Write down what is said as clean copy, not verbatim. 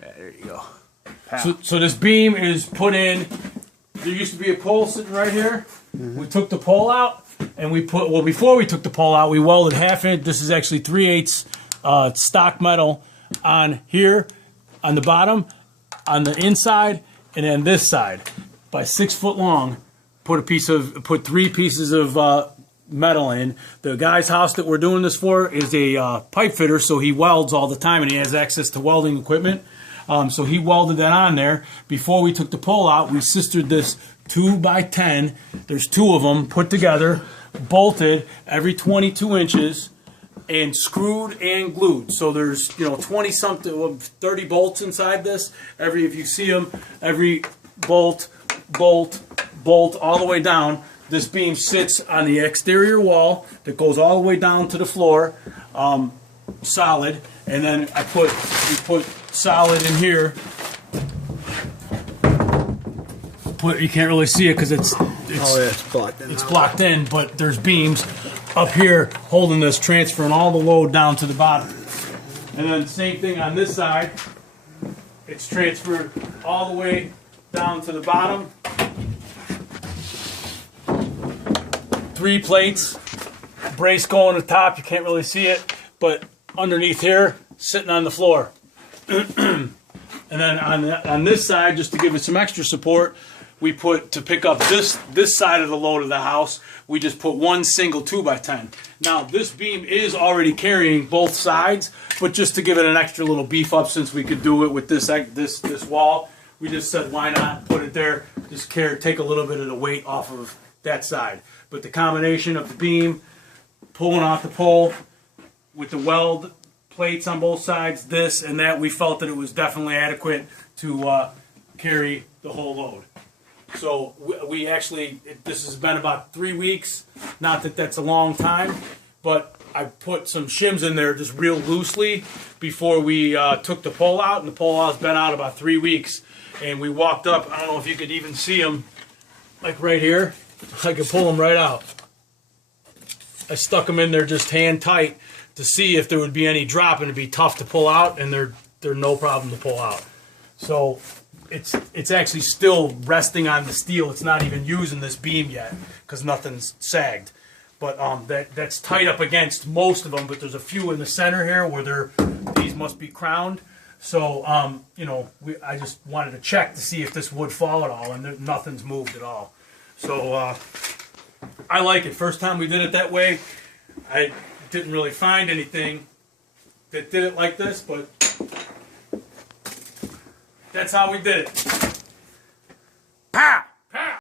Yeah, there you go. So this beam is put in. There used to be a pole sitting right here. We took the pole out, and we put, well, before we took the pole out, we welded half inch. This is actually 3/8 stock metal on here, on the bottom, on the inside, and then this side, by 6 foot long. Put 3 pieces of metal in. The guy's house that we're doing this for is a pipe fitter, so he welds all the time, and he has access to welding equipment. So he welded that on there. Before we took the pole out, we sistered this 2x10. There's 2 of them put together, bolted every 22 inches, and screwed and glued. So there's 20 something, 30 bolts inside this. If you see them, every bolt, all the way down. This beam sits on the exterior wall that goes all the way down to the floor, solid. And then we put solid in here. You can't really see it because it's blocked in. It's blocked in, but there's beams up here holding this, transferring all the load down to the bottom. And then same thing on this side. It's transferred all the way down to the bottom. 3 plates, brace going to the top. You can't really see it, but underneath here, sitting on the floor. And then on this side, just to give it some extra support, we put, to pick up this side of the load of the house, we just put 1 single 2x10. Now this beam is already carrying both sides, but just to give it an extra little beef up, since we could do it with this wall, we just said why not put it there, just take a little bit of the weight off of that side. But the combination of the beam, pulling off the pole, with the weld plates on both sides, this and that, we felt that it was definitely adequate to carry the whole load. So we actually, this has been about 3 weeks. Not that that's a long time, but I put some shims in there just real loosely before we took the pole out, and the pole out's been out about 3 weeks. And we walked up, I don't know if you could even see them, like right here. I could pull them right out. I stuck them in there just hand tight to see if there would be any drop, and it'd be tough to pull out, and they're no problem to pull out. So it's actually still resting on the steel. It's not even using this beam yet because nothing's sagged. But that's tight up against most of them. But there's a few in the center here where these must be crowned. So I just wanted to check to see if this would fall at all, and nothing's moved at all. So I like it. First time we did it that way, I didn't really find anything that did it like this, but that's how we did it.